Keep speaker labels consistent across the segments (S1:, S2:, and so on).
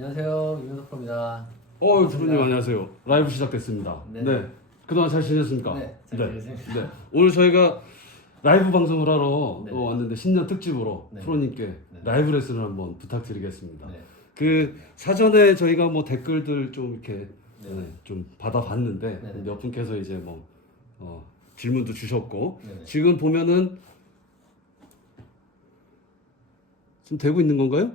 S1: 안녕하세요 이윤석 프로입니다.
S2: 어, 주부님 안녕하세요. 라이브 시작됐습니다. 네.
S1: 네.
S2: 그동안 잘 지냈습니까?
S1: 네, 잘 지냈습니다.
S2: 네. 오늘 저희가 라이브 방송을 하러
S1: 네.
S2: 어, 왔는데 신년 특집으로
S1: 네.
S2: 프로님께
S1: 네.
S2: 라이브 레슨을 한번 부탁드리겠습니다.
S1: 네.
S2: 그 사전에 저희가 뭐 댓글들 좀 이렇게
S1: 네.
S2: 네, 좀 받아봤는데
S1: 네, 네.
S2: 몇 분께서 이제 뭐 어, 질문도 주셨고
S1: 네.
S2: 지금 보면은 지금 되고 있는 건가요?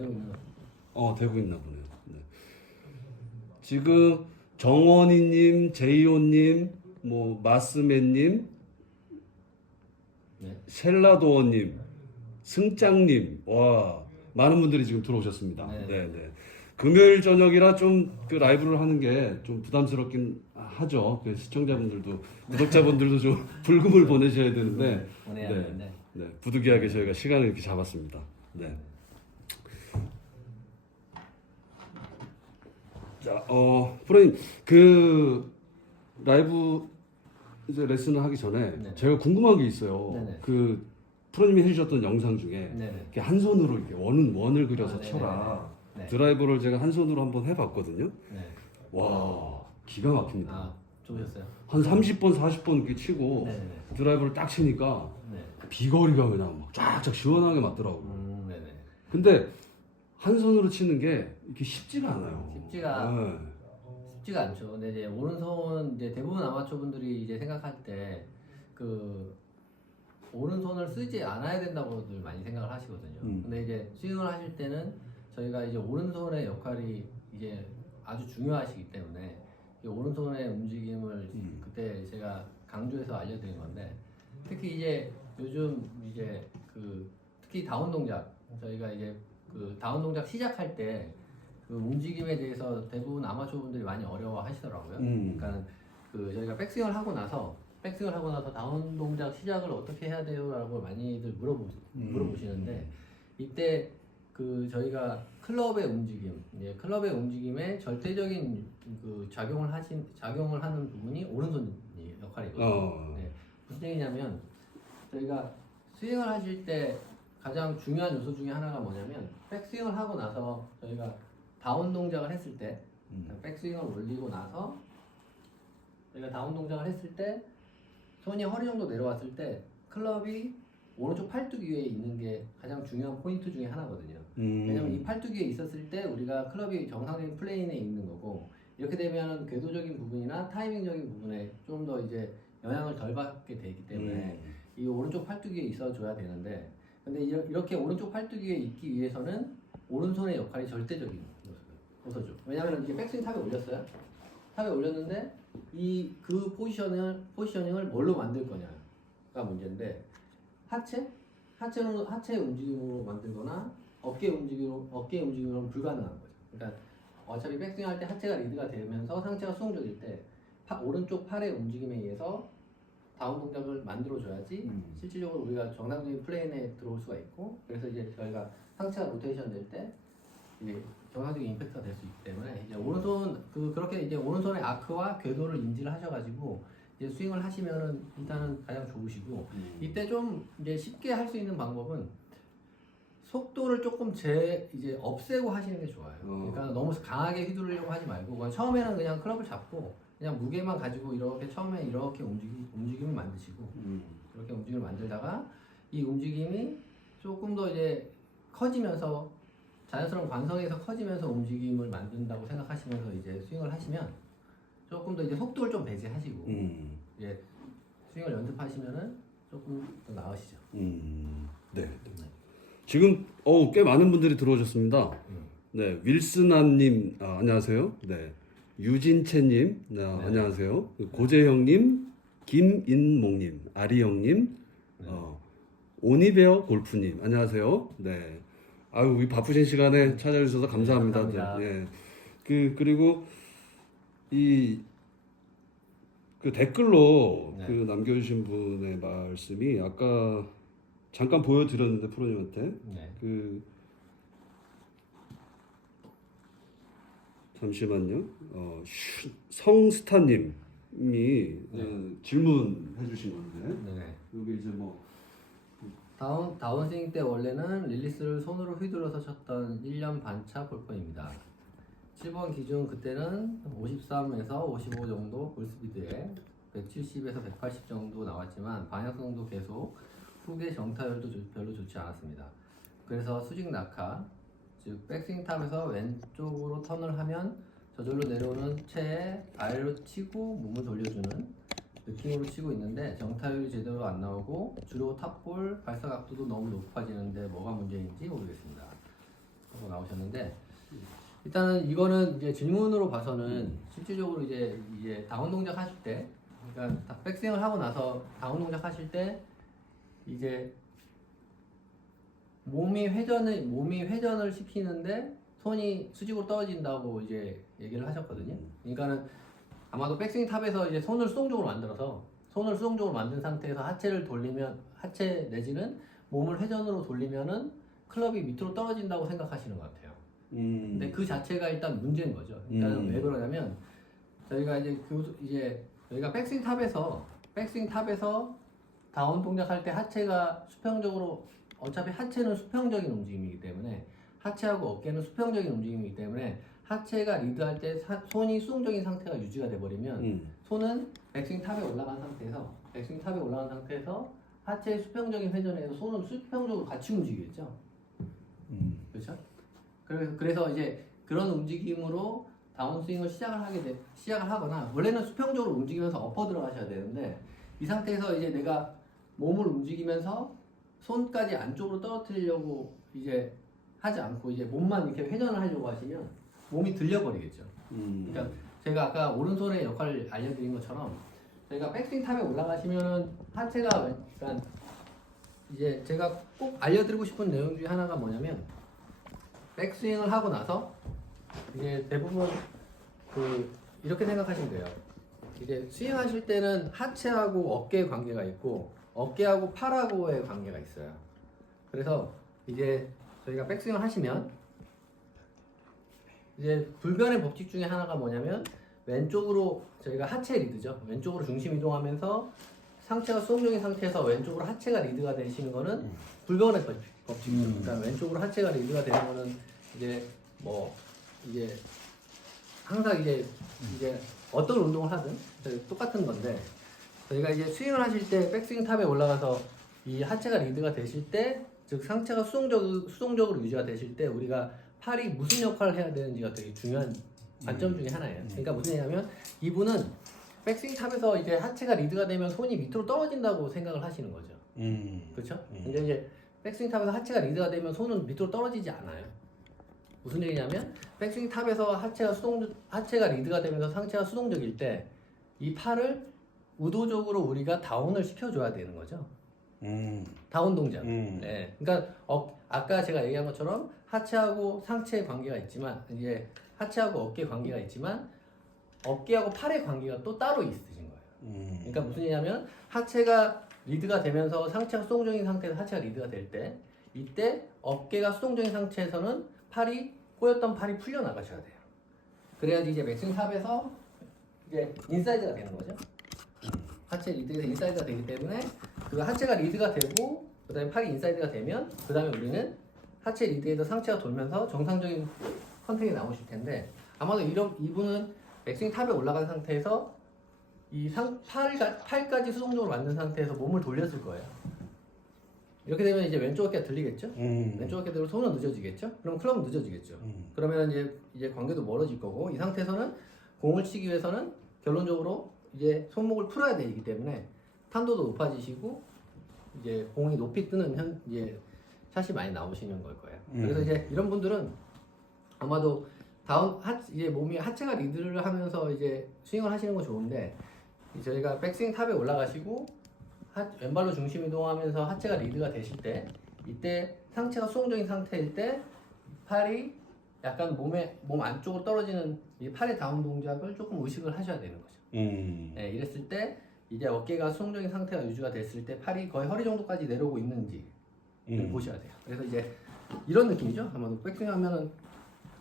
S1: 되고.
S2: 어 되고 있나 보네요. 네. 지금 정원이님, 제이오님, 뭐 마스맨님,
S1: 네.
S2: 셀라도어님, 승장님, 와 많은 분들이 지금 들어오셨습니다.
S1: 네.
S2: 네, 네. 금요일 저녁이라 좀 그 라이브를 하는 게 좀 부담스럽긴 하죠. 그 시청자분들도 구독자분들도 좀 불금을 보내셔야 되는데 네.
S1: 되는데.
S2: 네, 부득이하게 저희가 시간을 이렇게 잡았습니다. 네. 자, 어, 프로님 그 라이브 이제 레슨을 하기 전에
S1: 네.
S2: 제가 궁금한 게 있어요.
S1: 네네.
S2: 그 프로님이 해주셨던 영상 중에
S1: 네네.
S2: 이렇게 한 손으로 이렇게 원은 원을 그려서
S1: 아.
S2: 쳐라.
S1: 네.
S2: 드라이버를 제가 한 손으로 한번 해봤거든요.
S1: 네.
S2: 와, 기가 막힙니다.
S1: 아 좋으셨어요.
S2: 한 30번, 40번 이렇게 치고
S1: 네네네.
S2: 드라이버를 딱 치니까
S1: 네.
S2: 비거리가 그냥 막 쫙쫙 시원하게 맞더라고.
S1: 음 네네.
S2: 근데 한 손으로 치는 게 이렇게 쉽지가 않아요.
S1: 쉽지가
S2: 네.
S1: 쉽지가 않죠. 근데 이제 오른손 이제 대부분 아마추어 분들이 이제 생각할 때 그 오른손을 쓰지 않아야 된다고들 많이 생각을 하시거든요.
S2: 음.
S1: 근데 이제 스윙을 하실 때는 저희가 이제 오른손의 역할이 이제 아주 중요하시기 때문에 이 오른손의 움직임을
S2: 음.
S1: 그때 제가 강조해서 알려드린 건데 특히 이제 요즘 이제 그 특히 다운 동작 저희가 이제 그 다운 동작 시작할 때 그 움직임에 대해서 대부분 아마추어 분들이 많이 어려워 하시더라고요.
S2: 음.
S1: 그러니까 그 저희가 백스윙을 하고 나서 백스윙을 하고 나서 다운 동작 시작을 어떻게 해야 돼요라고 많이들 물어보
S2: 음.
S1: 물어보시는데 이때 그 저희가 클럽의 움직임, 이제 클럽의 움직임에 절대적인 그 작용을 하신 작용을 하는 부분이 오른손 역할이거든요.
S2: 어.
S1: 네. 무슨 얘기냐면 저희가 스윙을 하실 때 가장 중요한 요소 중에 하나가 뭐냐면 백스윙을 하고 나서 저희가 다운 동작을 했을 때
S2: 음.
S1: 백스윙을 올리고 나서 저희가 다운 동작을 했을 때 손이 허리 정도 내려왔을 때 클럽이 오른쪽 팔뚝 위에 있는 게 가장 중요한 포인트 중에 하나거든요.
S2: 음.
S1: 왜냐면 이 팔뚝 위에 있었을 때 우리가 클럽이 정상적인 플레인에 있는 거고 이렇게 되면 궤도적인 부분이나 타이밍적인 부분에 좀 더 이제 영향을 덜 받게 되기 때문에
S2: 음.
S1: 이 오른쪽 팔뚝 위에 있어 줘야 되는데 근데 이렇게 오른쪽 팔뚝 위에 있기 위해서는 오른손의 역할이 절대적인 요소죠. 왜냐하면 이게 백스윙 탑에 올렸어요. 탑에 올렸는데 이 그 포지션을 포지셔닝을 뭘로 만들 거냐가 문제인데 하체 하체로 하체 움직임으로 만들거나 어깨 움직임으로 어깨 움직임으로는 불가능한 거죠. 그러니까 어차피 백스윙 할 때 하체가 리드가 되면서 상체가 수동적일 때 파- 오른쪽 팔의 움직임에 의해서 다운 동작을 만들어줘야지
S2: 음.
S1: 실질적으로 우리가 정상적인 플레인에 들어올 수가 있고 그래서 이제 저희가 상체가 로테이션 될 때 이제 정상적인 임팩트가 될 수 있기 때문에 이제 오른손 그 그렇게 이제 오른손의 아크와 궤도를 인지를 하셔가지고 이제 스윙을 하시면은 일단은 가장 좋으시고
S2: 음.
S1: 이때 좀 이제 쉽게 할 수 있는 방법은 속도를 조금 제 이제 없애고 하시는 게 좋아요.
S2: 어.
S1: 그러니까 너무 강하게 휘두르려고 하지 말고 처음에는 그냥 클럽을 잡고 그냥 무게만 가지고 이렇게 처음에 이렇게 움직이, 움직임을 만드시고
S2: 음.
S1: 이렇게 움직임을 만들다가 이 움직임이 조금 더 이제 커지면서 자연스러운 관성에서 커지면서 움직임을 만든다고 생각하시면서 이제 스윙을 하시면 조금 더 이제 속도를 좀 배제하시고
S2: 음.
S1: 이제 스윙을 연습하시면은 조금 더 나으시죠.
S2: 음. 네. 지금 어우 꽤 많은 분들이 들어오셨습니다.
S1: 음.
S2: 네, 윌스나님 아, 안녕하세요. 네, 유진채님 네,
S1: 네.
S2: 안녕하세요. 고재형님, 김인몽님, 아리형님,
S1: 네.
S2: 어, 오니베어 골프님 안녕하세요. 네, 아유 이 바쁘신 시간에 찾아주셔서 감사합니다.
S1: 네, 감사합니다.
S2: 네, 그 그리고 이 그 댓글로
S1: 네.
S2: 그 남겨주신 분의 말씀이 아까 잠깐 보여드렸는데 프로님한테
S1: 네.
S2: 그 잠시만요. 어, 슈- 성스타님이 어, 질문해 주신 건데
S1: 네.
S2: 여기 이제 뭐
S1: 다운 다운스윙 때 원래는 릴리스를 손으로 휘둘러서 쳤던 1년 반차 골퍼입니다. 7번 기준 그때는 53에서 55 정도 볼스피드에 170에서 180 정도 나왔지만 방향성도 계속 후계 정타율도 좋- 별로 좋지 않았습니다. 그래서 수직 낙하, 즉 백스윙 탑에서 왼쪽으로 턴을 하면 저절로 내려오는 채에 아래로 치고 몸을 돌려주는 느낌으로 치고 있는데 정타율이 제대로 안 나오고 주로 탑볼 발사 각도도 너무 높아지는데 뭐가 문제인지 모르겠습니다. 하고 나오셨는데 일단은 이거는 이제 질문으로 봐서는 실질적으로 이제 이제 다운 동작 하실 때 그러니까 다 백스윙을 하고 나서 다운 동작 하실 때 이제 몸이 회전을 몸이 회전을 시키는데 손이 수직으로 떨어진다고 이제 얘기를 하셨거든요. 그러니까는 아마도 백스윙 탑에서 이제 손을 수동적으로 만들어서 손을 수동적으로 만든 상태에서 하체를 돌리면 하체 내지는 몸을 회전으로 돌리면은 클럽이 밑으로 떨어진다고 생각하시는 것 같아요.
S2: 음.
S1: 근데 그 자체가 일단 문제인 거죠. 그러니까
S2: 음.
S1: 왜 그러냐면 저희가 이제 그 이제 저희가 백스윙 탑에서 백스윙 탑에서 다운 동작할 때 하체가 수평적으로 어차피 하체는 수평적인 움직임이기 때문에 하체하고 어깨는 수평적인 움직임이기 때문에 하체가 리드할 때 사- 손이 수동적인 상태가 유지가 돼 버리면
S2: 음.
S1: 손은 백스윙 탑에 올라간 상태에서 백스윙 탑에 올라간 상태에서 하체의 수평적인 회전에서 손은 수평적으로 같이 움직이겠죠.
S2: 음.
S1: 그렇죠? 그래서 그래서 이제 그런 움직임으로 다운스윙을 시작을 하게 돼 시작을 하거나 원래는 수평적으로 움직이면서 엎어 들어가셔야 되는데 이 상태에서 이제 내가 몸을 움직이면서 손까지 안쪽으로 떨어뜨리려고 이제 하지 않고 이제 몸만 이렇게 회전을 하려고 하시면 몸이 들려버리겠죠.
S2: 음.
S1: 그러니까 제가 아까 오른손의 역할을 알려드린 것처럼 저희가 백스윙 탑에 올라가시면은 하체가 왼- 그러니까 이제 제가 꼭 알려드리고 싶은 내용 중에 하나가 뭐냐면 백스윙을 하고 나서 이제 대부분 그 이렇게 생각하시면 돼요. 이제 스윙하실 때는 하체하고 어깨의 관계가 있고 어깨하고 팔하고의 관계가 있어요. 그래서 이제 저희가 백스윙을 하시면 이제 불변의 법칙 중에 하나가 뭐냐면 왼쪽으로 저희가 하체 리드죠. 왼쪽으로 중심 이동하면서 상체가 수동적인 상태에서 왼쪽으로 하체가 리드가 되시는 거는 불변의 법- 법칙이죠.
S2: 음.
S1: 그러니까 왼쪽으로 하체가 리드가 되는 거는 이제 뭐 이제 항상 이제 이제 어떤 운동을 하든 똑같은 건데 저희가 이제 스윙을 하실 때 백스윙 탑에 올라가서 이 하체가 리드가 되실 때 즉 상체가 수동적 수동적으로 유지가 되실 때 우리가 팔이 무슨 역할을 해야 되는지가 되게 중요한 관점 중에 하나예요. 그러니까 무슨 얘기냐면 이분은 백스윙 탑에서 이제 하체가 리드가 되면 손이 밑으로 떨어진다고 생각을 하시는 거죠.
S2: 음.
S1: 그렇죠?
S2: 음.
S1: 근데 이제 백스윙 탑에서 하체가 리드가 되면 손은 밑으로 떨어지지 않아요. 무슨 얘기냐면 백스윙 탑에서 하체가 수동 하체가 리드가 되면서 상체가 수동적일 때 이 팔을 의도적으로 우리가 다운을 시켜줘야 되는 거죠.
S2: 음.
S1: 다운 동작.
S2: 음.
S1: 네. 그러니까 어, 아까 제가 얘기한 것처럼 하체하고 상체의 관계가 있지만 이제 하체하고 어깨 관계가 있지만 어깨하고 팔의 관계가 또 따로 있으신 거예요.
S2: 음.
S1: 그러니까 무슨 얘기냐면 하체가 리드가 되면서 상체가 수동적인 상태에서 하체가 리드가 될 때 이때 어깨가 수동적인 상태에서는 팔이 꼬였던 팔이 풀려 나가셔야 돼요. 그래야지 이제 맥스윙 탑에서 이제 인사이드가 되는 거죠. 하체 리드에서 인사이드가 되기 때문에 그 하체가 리드가 되고 그 다음에 팔이 인사이드가 되면 그 다음에 우리는 하체 리드에서 상체가 돌면서 정상적인 컨택이 나오실 텐데 아마도 이런 이분은 백스윙 탑에 올라간 상태에서 이 상, 팔, 팔까지 수동적으로 만든 상태에서 몸을 돌렸을 거예요. 이렇게 되면 이제 왼쪽 어깨가 들리겠죠?
S2: 음.
S1: 왼쪽 어깨 대로 손은 늦어지겠죠? 그럼 클럽은 늦어지겠죠?
S2: 음.
S1: 그러면 이제 이제 관계도 멀어질 거고 이 상태에서는 공을 치기 위해서는 결론적으로 이제 손목을 풀어야 되기 때문에 탄도도 높아지시고 이제 공이 높이 뜨는 현 이제 샷이 많이 나오시는 걸 거예요.
S2: 음.
S1: 그래서 이제 이런 분들은 아마도 다운 하 이제 몸이 하체가 리드를 하면서 이제 스윙을 하시는 건 좋은데 이 저희가 백스윙 탑에 올라가시고 하, 왼발로 중심 이동하면서 하체가 리드가 되실 때 이때 상체가 수동적인 상태일 때 팔이 약간 몸에 몸 안쪽으로 떨어지는 이 팔의 다운 동작을 조금 의식을 하셔야 되는 거죠.
S2: 음.
S1: 네, 이랬을 때 이제 어깨가 수동적인 상태가 유지가 됐을 때 팔이 거의 허리 정도까지 내려오고 있는지
S2: 음.
S1: 보셔야 돼요. 그래서 이제 이런 느낌이죠. 아마도 백스윙 하면은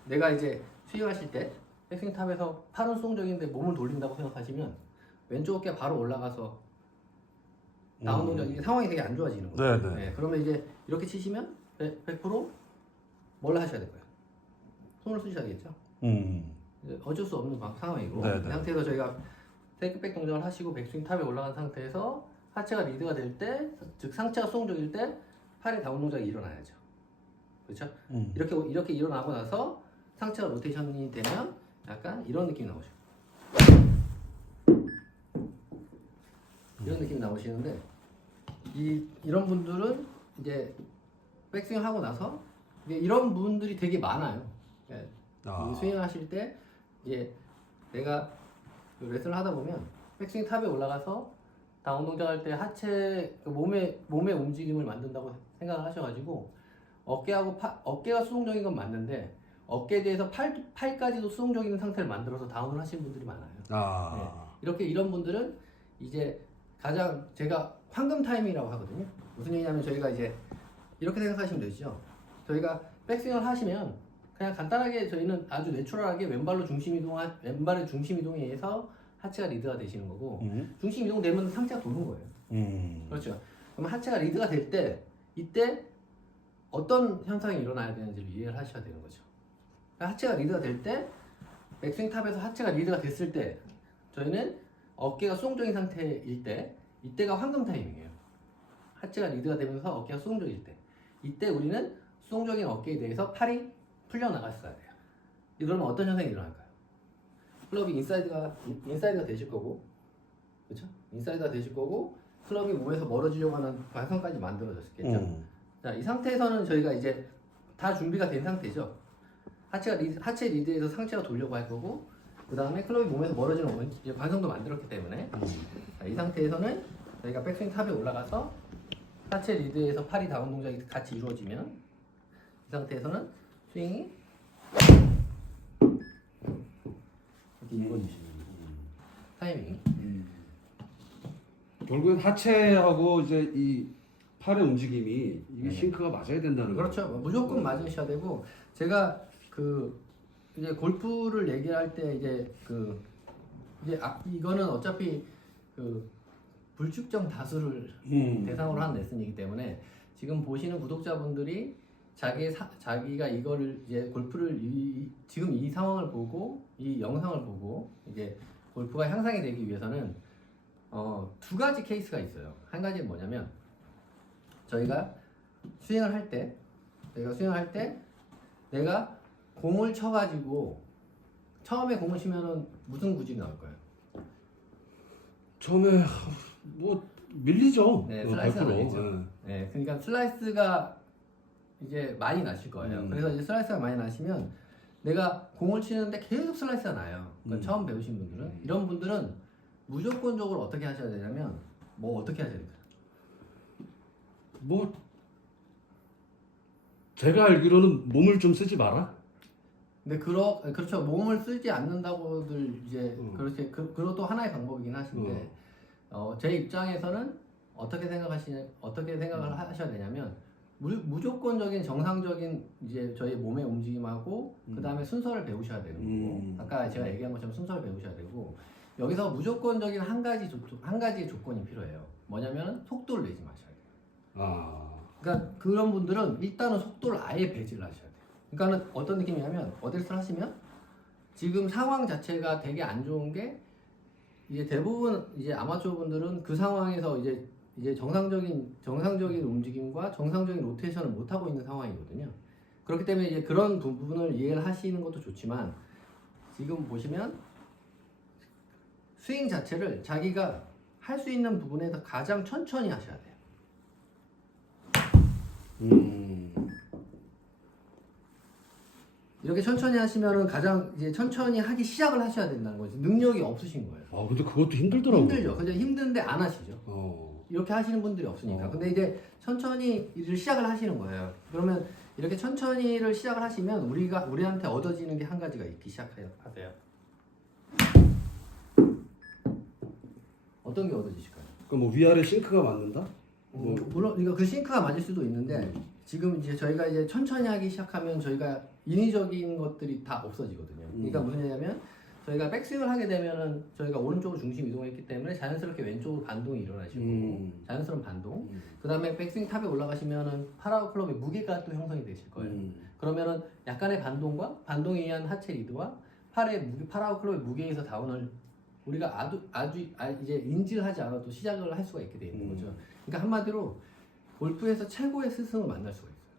S1: 내가 이제 스윙하실 때 백스윙 탑에서 팔은 수동적인데 몸을 돌린다고 생각하시면 왼쪽 어깨 바로 올라가서 다운
S2: 음.
S1: 동작 이게 상황이 되게 안 좋아지는
S2: 네,
S1: 거예요.
S2: 네.
S1: 그러면 이제 이렇게 치시면 100%, 100%뭘 하셔야 될 거예요. 손을 쓰셔야 되겠죠.
S2: 음.
S1: 이제 어쩔 수 없는 방- 상황이고
S2: 네,
S1: 그
S2: 네.
S1: 상태에서 저희가 테이크백 동작을 하시고 백스윙 탑에 올라간 상태에서 하체가 리드가 될 때, 즉 상체가 수동적일 때 팔의 다운 동작이 일어나야죠. 그렇죠?
S2: 음.
S1: 이렇게 이렇게 일어나고 나서 상체가 로테이션이 되면 약간 이런 느낌이 나오죠. 이런 느낌이 나오시는데 이 이런 분들은 이제 백스윙 하고 나서 이런 분들이 되게 많아요. 예,
S2: 아.
S1: 이 스윙하실 때 이제 내가 그 레슨을 하다 보면 백스윙 탑에 올라가서 다운 동작할 때 하체 그 몸의 몸의 움직임을 만든다고 생각을 하셔가지고 어깨하고 파, 어깨가 수동적인 건 맞는데 어깨에 대해서 팔 팔까지도 수동적인 상태를 만들어서 다운을 하시는 분들이 많아요.
S2: 아.
S1: 이렇게 이런 분들은 이제 가장 제가 황금 타이밍이라고 하거든요. 무슨 얘기냐면 저희가 이제 이렇게 생각하시면 되죠. 저희가 백스윙을 하시면 그냥 간단하게 저희는 아주 내추럴하게 왼발로 중심 이동 왼발의 중심 이동에 의해서 하체가 리드가 되시는 거고
S2: 음.
S1: 중심 이동 되면 상체가 도는 거예요.
S2: 음.
S1: 그렇죠. 그럼 하체가 리드가 될 때 이때 어떤 현상이 일어나야 되는지를 이해를 하셔야 되는 거죠. 그러니까 하체가 리드가 될 때 백스윙 탑에서 하체가 리드가 됐을 때 저희는 어깨가 수동적인 상태일 때 이때가 황금 타이밍이에요. 하체가 리드가 되면서 어깨가 수동적일 때 이때 우리는 수동적인 어깨에 대해서 팔이 풀려 나갔어야 돼요. 그러면 어떤 현상이 일어날까요? 클럽이 인사이드가 인- 인사이드가 되실 거고 그렇죠? 인사이드가 되실 거고 클럽이 몸에서 멀어지려고 하는 관성까지 만들어졌겠죠.
S2: 음.
S1: 자, 이 상태에서는 저희가 이제 다 준비가 된 상태죠. 하체가 리드, 하체 리드에서 상체가 돌려고 할 거고, 그 다음에 클럽이 몸에서 멀어지는 원- 이제 관성도 만들었기 때문에, 자, 이 상태에서는 저희가 백스윙 탑에 올라가서 하체 리드에서 팔이 다운 동작이 같이 이루어지면, 이 상태에서는 스윙이 이루어지시는 타이밍.
S2: 결국엔 하체하고 이제 이 팔의 움직임이 이게
S1: 네네.
S2: 싱크가 맞아야 된다는 거.
S1: 그렇죠. 무조건 맞으셔야 되고 제가 그 이제 골프를 얘기할 때 이제 그 이제 아, 이거는 어차피 그 불특정 다수를
S2: 음.
S1: 대상으로 한 레슨이기 때문에 지금 보시는 구독자분들이 자기 사, 자기가 이거를 이제 골프를 이, 지금 이 상황을 보고 이 영상을 보고 이제 골프가 향상이 되기 위해서는 어, 두 가지 케이스가 있어요. 한 가지는 뭐냐면 저희가 스윙을 할 때 저희가 스윙을 할 때 내가 공을 쳐가지고 처음에 공을 치면은 무슨 구질이 나올 거예요?
S2: 처음에 뭐 밀리죠.
S1: 네,
S2: 그
S1: 슬라이스가
S2: 100%.
S1: 밀리죠.
S2: 네.
S1: 네, 그러니까 슬라이스가 이제 많이 나실 거예요.
S2: 음.
S1: 그래서 이제 슬라이스가 많이 나시면 내가 공을 치는데 계속 슬라이스가 나요. 그러니까
S2: 음.
S1: 처음 배우신 분들은 이런 분들은 무조건적으로 어떻게 하셔야 되냐면 뭐 어떻게 하셔야 될까요?
S2: 뭐 제가 알기로는 몸을 좀 쓰지 마라.
S1: 근데 그러 그렇죠 몸을 쓰지 않는다고들 이제
S2: 음.
S1: 그렇게 그 그것도 하나의 방법이긴 하신데 어, 제 입장에서는 어떻게 생각하시냐 어떻게 생각을
S2: 음.
S1: 하셔야 되냐면 무, 무조건적인 정상적인 이제 저희 몸의 움직임하고
S2: 음.
S1: 그 다음에 순서를 배우셔야 되는 거고
S2: 음.
S1: 아까 제가 얘기한 것처럼 순서를 배우셔야 되고 여기서 무조건적인 한 가지 조, 한 가지 조건이 필요해요 뭐냐면 속도를 내지 마셔야 돼요.
S2: 아.
S1: 그러니까 그런 분들은 일단은 속도를 아예 배제를 하셔야 돼요. 그러니까는 어떤 느낌이냐면 어디를 하시면 지금 상황 자체가 되게 안 좋은 게 이제 대부분 이제 아마추어 분들은 그 상황에서 이제 이제 정상적인 정상적인 움직임과 정상적인 로테이션을 못 하고 있는 상황이거든요. 그렇기 때문에 이제 그런 부분을 이해를 하시는 것도 좋지만 지금 보시면 스윙 자체를 자기가 할 수 있는 부분에서 가장 천천히 하셔야 돼요.
S2: 음.
S1: 이렇게 천천히 하시면은 가장 이제 천천히 하기 시작을 하셔야 된다는 거죠. 능력이 없으신 거예요.
S2: 아 근데 그것도 힘들더라고.
S1: 힘들죠. 근데 힘든데 안 하시죠.
S2: 어.
S1: 이렇게 하시는 분들이 없으니까.
S2: 어.
S1: 근데 이제 천천히 일을 시작을 하시는 거예요. 그러면 이렇게 천천히를 시작을 하시면 우리가 우리한테 얻어지는 게 한 가지가 있기 시작해요. 하세요. 어떤 게 얻어지실까요?
S2: 그러니까 뭐 위아래 싱크가 맞는다?
S1: 뭐, 물론 이거 그 싱크가 맞을 수도 있는데 지금 이제 저희가 이제 천천히 하기 시작하면 저희가 인위적인 것들이 다 없어지거든요. 그러니까
S2: 음.
S1: 무슨 얘기냐면 저희가 백스윙을 하게 되면은 저희가 오른쪽으로 중심 이동했기 때문에 자연스럽게 왼쪽으로 반동이 일어나시고
S2: 음.
S1: 자연스러운 반동.
S2: 음.
S1: 그 다음에 백스윙 탑에 올라가시면은 파라오 클럽의 무게가 또 형성이 되실 거예요.
S2: 음.
S1: 그러면은 약간의 반동과 반동에 의한 하체 리드와 팔의 무게, 파라오 클럽의 무게에서 다운을 우리가 아주 아주 아, 이제 인지를 하지 않아도 시작을 할 수가 있게 돼 있는
S2: 음.
S1: 거죠. 그러니까 한마디로 골프에서 최고의 스승을 만날 수가 있어요.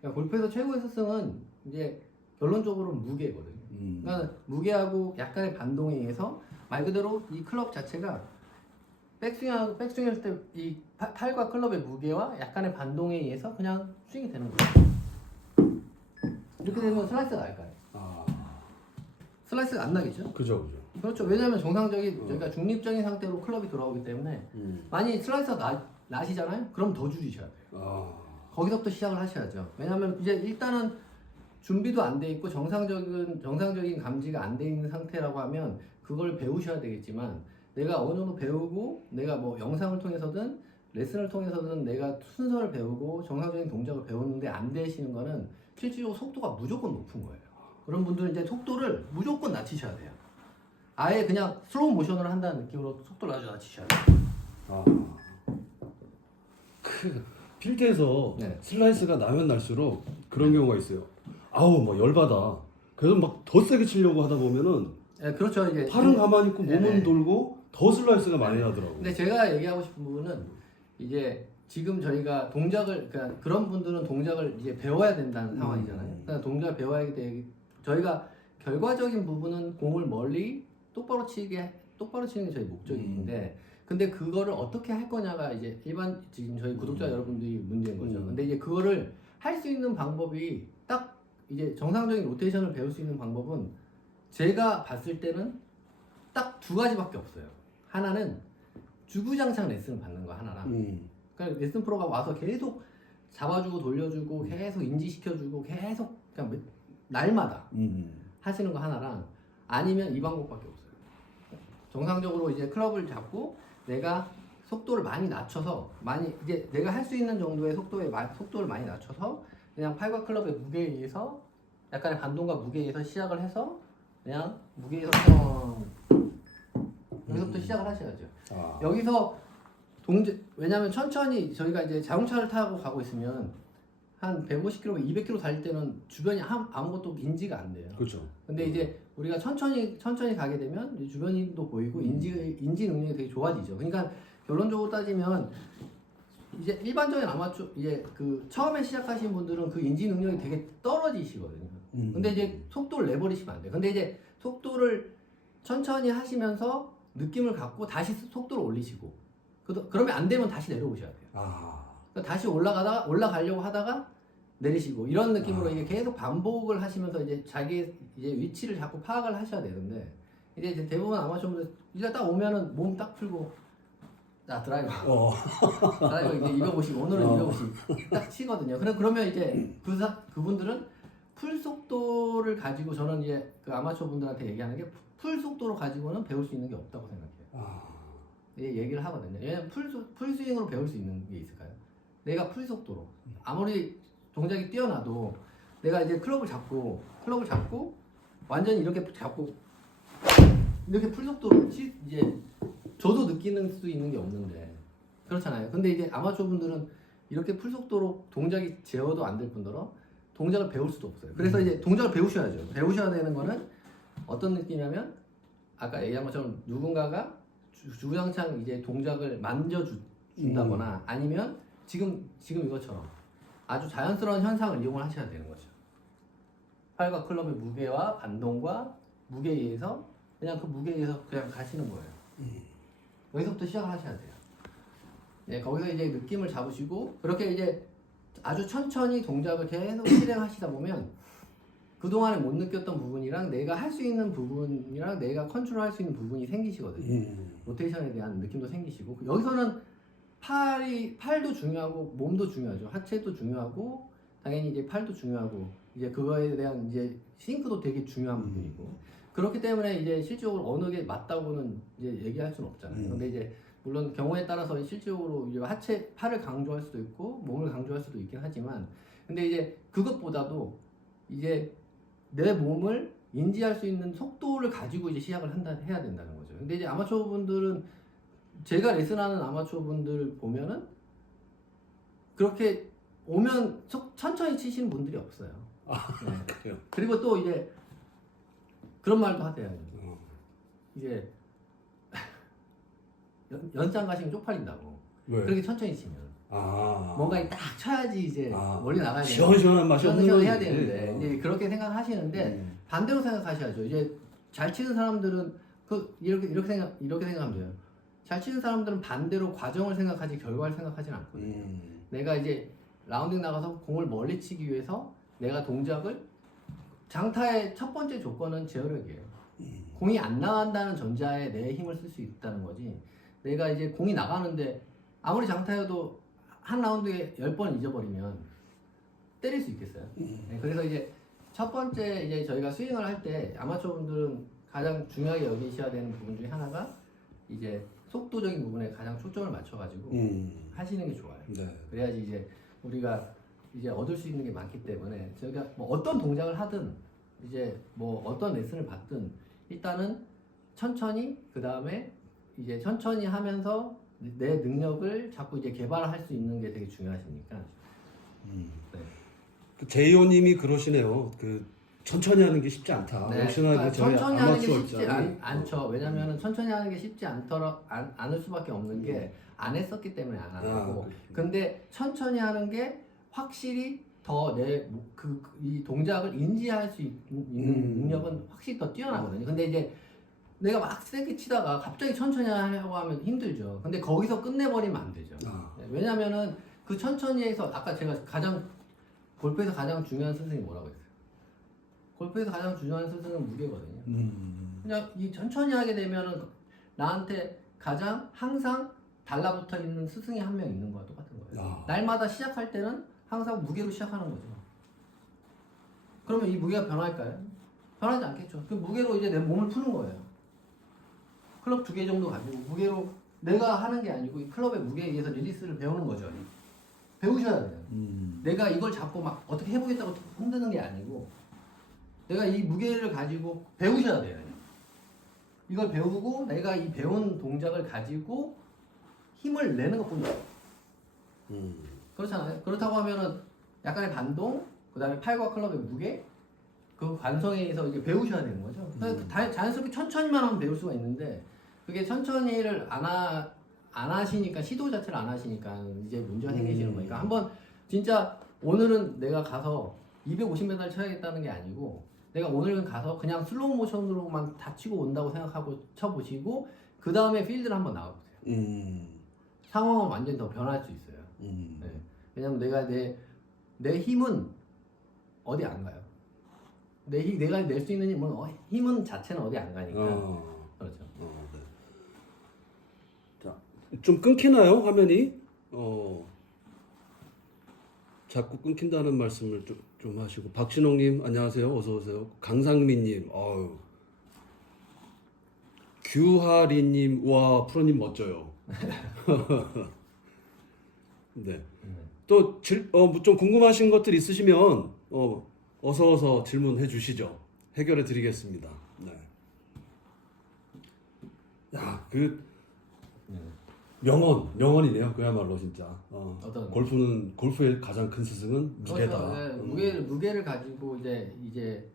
S1: 그러니까 골프에서 최고의 스승은 이제 결론적으로 무게거든요.
S2: 음.
S1: 그러니까 무게하고 약간의 반동에 의해서 말 그대로 이 클럽 자체가 백스윙하고 백스윙 할 때 이 팔과 클럽의 무게와 약간의 반동에 의해서 그냥 스윙이 되는 거예요. 이렇게 되면 슬라이스가 날까요?
S2: 아,
S1: 슬라이스가 안 나겠죠?
S2: 그죠, 그죠.
S1: 그렇죠. 왜냐하면 정상적인
S2: 음.
S1: 저희가 중립적인 상태로 클럽이 돌아오기 때문에
S2: 음.
S1: 만약 슬라이스가 나, 나시잖아요? 그럼 더 줄이셔야 돼요.
S2: 아,
S1: 거기서부터 시작을 하셔야죠. 왜냐하면 이제 일단은 준비도 안 돼 있고 정상적인 정상적인 감지가 안 돼 있는 상태라고 하면 그걸 배우셔야 되겠지만 내가 어느 정도 배우고 내가 뭐 영상을 통해서든 레슨을 통해서든 내가 순서를 배우고 정상적인 동작을 배우는데 안 되시는 거는 실질적으로 속도가 무조건 높은 거예요. 그런 분들은 이제 속도를 무조건 낮추셔야 돼요. 아예 그냥 슬로우 모션을 한다는 느낌으로 속도를 아주 낮추셔야 돼요.
S2: 아. 그 필드에서
S1: 네.
S2: 슬라이스가 나면 날수록 그런 경우가 있어요. 아우 막 열받아. 그래서 막 더 세게 치려고 하다 보면은
S1: 예, 그렇죠. 이제
S2: 팔은 가만히 있고 몸은
S1: 네네.
S2: 돌고 더 슬라이스가 많이
S1: 네.
S2: 나더라고.
S1: 근데 제가 얘기하고 싶은 부분은 이제 지금 저희가 동작을 그러니까 그런 분들은 동작을 이제 배워야 된다는
S2: 음.
S1: 상황이잖아요. 그러니까 동작을 배워야 되기 저희가 결과적인 부분은 공을 멀리 똑바로 치게 똑바로 치는 게 저희 목적인데 근데 그거를 어떻게 할 거냐가 이제 일반 지금 저희 구독자
S2: 음.
S1: 여러분들이 문제인 거죠.
S2: 음.
S1: 근데 이제 그거를 할 수 있는 방법이 딱 이제 정상적인 로테이션을 배울 수 있는 방법은 제가 봤을 때는 딱 두 가지밖에 없어요. 하나는 주구장창 레슨을 받는 거 하나랑
S2: 음.
S1: 그러니까 레슨 프로가 와서 계속 잡아주고 돌려주고 계속 인지시켜주고 계속 그냥 매- 날마다
S2: 음.
S1: 하시는 거 하나랑 아니면 이 방법밖에 없어요. 정상적으로 이제 클럽을 잡고 내가 속도를 많이 낮춰서 많이 이제 내가 할 수 있는 정도의 속도에 마- 속도를 많이 낮춰서 그냥 팔과 클럽의 무게에 의해서 약간의 반동과 무게에 의해서 시작을 해서 그냥 무게에서 좀 여기서부터
S2: 음.
S1: 시작을 하셔야죠.
S2: 아.
S1: 여기서 동제 왜냐면 천천히 저희가 이제 자동차를 타고 가고 있으면 한 150km, 200km 달릴 때는 주변이 한- 아무것도 인지가 안 돼요.
S2: 그렇죠.
S1: 근데 이제 우리가 천천히 천천히 가게 되면 주변인도 보이고 인지 인지 능력이 되게 좋아지죠. 그러니까 결론적으로 따지면 이제 일반적인 아마추어 이제 그 처음에 시작하신 분들은 그 인지 능력이 되게 떨어지시거든요.
S2: 음.
S1: 근데 이제 속도를 내버리시면 안 돼요. 근데 이제 속도를 천천히 하시면서 느낌을 갖고 다시 속도를 올리시고 그, 그러면 안 되면 다시 내려오셔야 돼요.
S2: 아.
S1: 그러니까 다시 올라가다가 올라가려고 하다가 내리시고 이런 느낌으로
S2: 아.
S1: 이게 계속 반복을 하시면서 이제 자기 이제 위치를 자꾸 파악을 하셔야 되는데 이제 이제 대부분 아마추어분들 이제 딱 오면은 몸 딱 풀고 자 드라이브
S2: 어.
S1: 드라이브 이제 250 오늘은
S2: 어.
S1: 250 딱 치거든요. 그럼 그러면 이제 그 사, 그분들은 풀 속도를 가지고 저는 이제 그 아마추어 분들한테 얘기하는 게 풀 속도로 가지고는 배울 수 있는 게 없다고 생각해요.
S2: 아.
S1: 이 얘기를 하거든요. 왜냐면 풀, 수- 풀스윙으로 배울 수 있는 게 있을까요? 내가 풀 속도로. 아무리 동작이 뛰어나도 내가 이제 클럽을 잡고, 클럽을 잡고, 완전히 이렇게 잡고, 이렇게 풀 속도로 치, 이제 저도 느끼는 수 있는 게 없는데. 그렇잖아요. 근데 이제 아마추어 분들은 이렇게 풀 속도로 동작이 제어도 안 될 뿐더러 동작을 배울 수도 없어요. 그래서 이제 동작을 배우셔야죠. 배우셔야 되는 거는 어떤 느낌이냐면 아까 얘기한 것처럼 누군가가 주- 주구장창 이제 동작을 만져준다거나 아니면 지금 지금 이것처럼 아주 자연스러운 현상을 이용을 하셔야 되는 거죠. 팔과 클럽의 무게와 반동과 무게에 의해서 그냥 그 무게에 의해서 그냥 가시는 거예요. 여기서부터 시작을 하셔야 돼요. 네, 거기서 이제 느낌을 잡으시고 그렇게 이제 아주 천천히 동작을 계속 실행하시다 보면 그동안에 못 느꼈던 부분이랑 내가 할 수 있는 부분이랑 내가 컨트롤할 수 있는 부분이 생기시거든요.
S2: 음.
S1: 로테이션에 대한 느낌도 생기시고 여기서는 팔이 팔도 중요하고 몸도 중요하죠. 하체도 중요하고 당연히 이제 팔도 중요하고 이제 그거에 대한 이제 싱크도 되게 중요한 부분이고 그렇기 때문에 이제 실질적으로 어느 게 맞다고는 이제 얘기할 수는 없잖아요.
S2: 음.
S1: 근데 이제 물론 경우에 따라서 실질적으로 이제 하체 팔을 강조할 수도 있고 몸을 강조할 수도 있긴 하지만 근데 이제 그것보다도 이제 내 몸을 인지할 수 있는 속도를 가지고 이제 시작을 한다 해야 된다는 거죠. 근데 이제 아마추어 분들은 제가 레슨하는 아마추어 분들 보면은 그렇게 오면 속- 천천히 치시는 분들이 없어요. 네.
S2: 그래요.
S1: 그리고 또 이제 그런 말도 하대요.
S2: 어.
S1: 이제 연, 연장 가시면 쪽팔린다고.
S2: 왜?
S1: 그렇게 천천히 치면
S2: 아.
S1: 뭔가 딱 쳐야지 이제
S2: 아.
S1: 멀리 나가야 되는
S2: 시원시원한 맛이 없는
S1: 시원시원 해야
S2: 거지.
S1: 되는데
S2: 어.
S1: 이제 그렇게 생각하시는데
S2: 음.
S1: 반대로 생각하셔야죠. 이제 잘 치는 사람들은 그 이렇게 이렇게 생각 이렇게 생각하면 돼요. 잘 치는 사람들은 반대로 과정을 생각하지 결과를 생각하진 않거든요.
S2: 음.
S1: 내가 이제 라운딩 나가서 공을 멀리 치기 위해서 내가 동작을 장타의 첫 번째 조건은 제어력이에요.
S2: 음.
S1: 공이 안 나간다는 전자에 내 힘을 쓸 수 있다는 거지. 내가 이제 공이 나가는데 아무리 장타여도 한 라운드에 열번 잊어버리면 때릴 수 있겠어요.
S2: 음.
S1: 네, 그래서 이제 첫 번째 이제 저희가 스윙을 할 때 아마추어 분들은 가장 중요하게 여기셔야 되는 부분 중에 하나가 이제 속도적인 부분에 가장 초점을 맞춰가지고
S2: 음.
S1: 하시는 게 좋아요.
S2: 네.
S1: 그래야지 이제 우리가 이제 얻을 수 있는 게 많기 때문에 저희가 뭐 어떤 동작을 하든 이제 뭐 어떤 레슨을 받든 일단은 천천히 그 다음에 이제 천천히 하면서 내 능력을 자꾸 이제 개발할 수 있는 게 되게 중요하시니까
S2: 음.
S1: 네.
S2: 그 제이오님이 그러시네요. 그 천천히 하는 게 쉽지 않다.
S1: 네,
S2: 역시나
S1: 그
S2: 저희
S1: 천천히 하는 게
S2: 아마추어
S1: 쉽지
S2: 입장이
S1: 않, 않죠. 왜냐면은 천천히 하는 게 쉽지 않더라 안, 않을 수밖에 없는 게 안 했었기 때문에 안 하는
S2: 아. 그렇군요.
S1: 근데 천천히 하는 게 확실히 더 내 그 이 동작을 인지할 수 있- 있는
S2: 음.
S1: 능력은 확실히 더 뛰어나거든요. 근데 이제 내가 막 세게 치다가 갑자기 천천히 하려고 하면 힘들죠. 근데 거기서 끝내버리면 안 되죠.
S2: 아.
S1: 네, 왜냐면은 그 천천히에서 아까 제가 가장 골프에서 가장 중요한 스승이 뭐라고 했어요? 골프에서 가장 중요한 스승은 무게거든요.
S2: 음.
S1: 그냥 이 천천히 하게 되면은 나한테 가장 항상 달라붙어 있는 스승이 한 명 있는 거와 똑같은 거예요.
S2: 아.
S1: 날마다 시작할 때는 항상 무게로 시작하는 거죠. 그러면 이 무게가 변할까요? 변하지 않겠죠. 그 무게로 이제 내 몸을 푸는 거예요. 클럽 두 개 정도 가지고 무게로 내가 하는 게 아니고 이 클럽의 무게에 의해서 릴리스를 배우는 거죠. 배우셔야 돼요.
S2: 음.
S1: 내가 이걸 잡고 막 어떻게 해보겠다고 흔드는 게 아니고 내가 이 무게를 가지고 배우셔야 돼요. 이걸 배우고 내가 이 배운 동작을 가지고 힘을 내는 것뿐이에요.
S2: 음.
S1: 그렇잖아요. 그렇다고 하면은 약간의 반동, 그 다음에 팔과 클럽의 무게, 그 관성에 의해서 이제 배우셔야 되는 거죠. 다- 자연스럽게 천천히만 하면 배울 수가 있는데 그게 천천히를 안, 하, 안 하시니까 시도 자체를 안 하시니까 이제 문제가 생기시는
S2: 음.
S1: 거니까 한번 진짜 오늘은 내가 가서 250m 쳐야겠다는 게 아니고 내가 오늘은 가서 그냥 슬로우 모션으로만 다 치고 온다고 생각하고 쳐보시고 그 다음에 필드를 한번 나와보세요.
S2: 음.
S1: 상황은 완전히 더 변할 수 있어요.
S2: 음.
S1: 네. 왜냐면 내가 내, 내 힘은 어디 안 가요. 내 힘, 내가 낼 수 있는 힘은, 어, 힘은 자체는 어디 안 가니까.
S2: 어.
S1: 그렇죠.
S2: 어, 네. 자, 좀 끊기나요 화면이? 어. 자꾸 끊긴다는 말씀을 좀, 좀 하시고 박진홍님 안녕하세요 어서 오세요 강상민님 어유 규하리님 와 프로님 멋져요 네. 네또좀 궁금하신 것들 있으시면 어 어서 어서 질문해 주시죠 해결해 드리겠습니다 네. 야 그
S1: 네.
S2: 명언 명언이네요 그야말로 진짜 어.
S1: 어떤
S2: 골프는 골프의 가장 큰 스승은 무게다.
S1: 그렇죠. 네,
S2: 음.
S1: 무게를, 무게를 가지고 이제, 이제,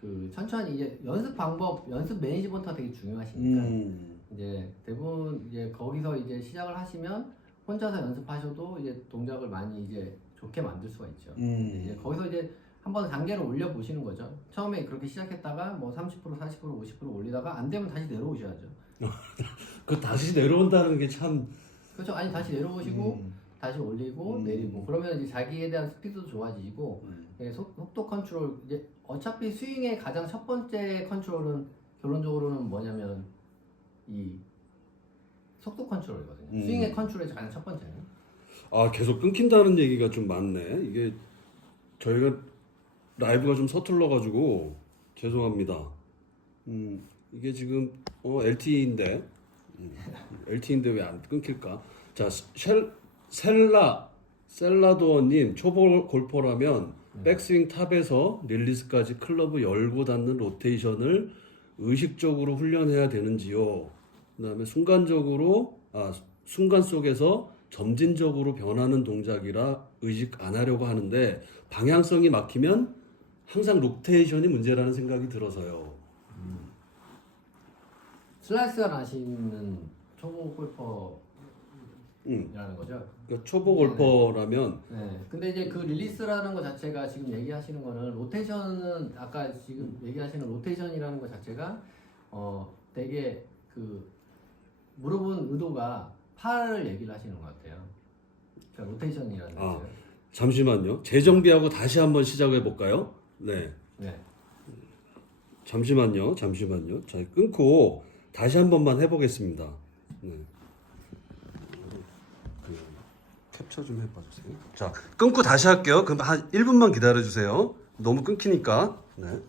S1: 그, 천천히 이제 연습 방법, 연습 매니지먼트가 되게 중요하시니까.
S2: 음.
S1: 이제 대부분 이제 거기서 이제 시작을 하시면 혼자서 연습하셔도 이제 동작을 많이 이제 좋게 만들 수가 있죠.
S2: 음.
S1: 이제 거기서 이제 한번 단계를 올려 보시는 거죠. 처음에 그렇게 시작했다가 뭐 30%, 40%, 50% 올리다가 안 되면 다시 내려오셔야죠.
S2: 그 다시 내려온다는 게 참.
S1: 그렇죠. 아니 다시 내려오시고
S2: 음.
S1: 다시 올리고
S2: 음.
S1: 내리고 그러면 이제 자기에 대한 스피드도 좋아지고
S2: 음.
S1: 예, 속, 속도 컨트롤 이제 어차피 스윙의 가장 첫 번째 컨트롤은 결론적으로는 뭐냐면 이 속도 컨트롤이거든요.
S2: 음.
S1: 스윙의 컨트롤이 가장 첫 번째는.
S2: 아 계속 끊긴다는 얘기가 좀 많네. 이게 저희가 라이브가 좀 서툴러 가지고 죄송합니다. 음 이게 지금 어 LTE인데 음, LTE인데 왜 안 끊길까? 자 셀, 셀라 셀라도어님 초보 골퍼라면 백스윙 탑에서 릴리스까지 클럽을 열고 닫는 로테이션을 의식적으로 훈련해야 되는지요. 그 다음에 순간적으로 아 순간 속에서 점진적으로 변하는 동작이라 의식 안 하려고 하는데 방향성이 막히면 항상 로테이션이 문제라는 생각이 들어서요.
S1: 슬라이스가 나시는 초보 골퍼
S2: 음,
S1: 이라는 거죠.
S2: 그러니까 초보 골퍼라면
S1: 네. 근데 이제 그 릴리스라는 것 자체가 지금 얘기하시는 거는 로테이션은 아까 지금 얘기하시는 로테이션이라는 것 자체가 어 되게 그 물어본 의도가 팔을 얘기를 하시는 것 같아요. 그러니까 로테이션이라는
S2: 아.
S1: 거죠.
S2: 잠시만요. 재정비하고 다시 한번 시작해 볼까요? 네.
S1: 네.
S2: 잠시만요. 잠시만요. 자, 끊고 다시 한 번만 해보겠습니다. 네. 그 캡처 좀 해봐주세요. 자, 끊고 다시 할게요. 그럼 한 1분만 기다려주세요. 너무 끊기니까. 네.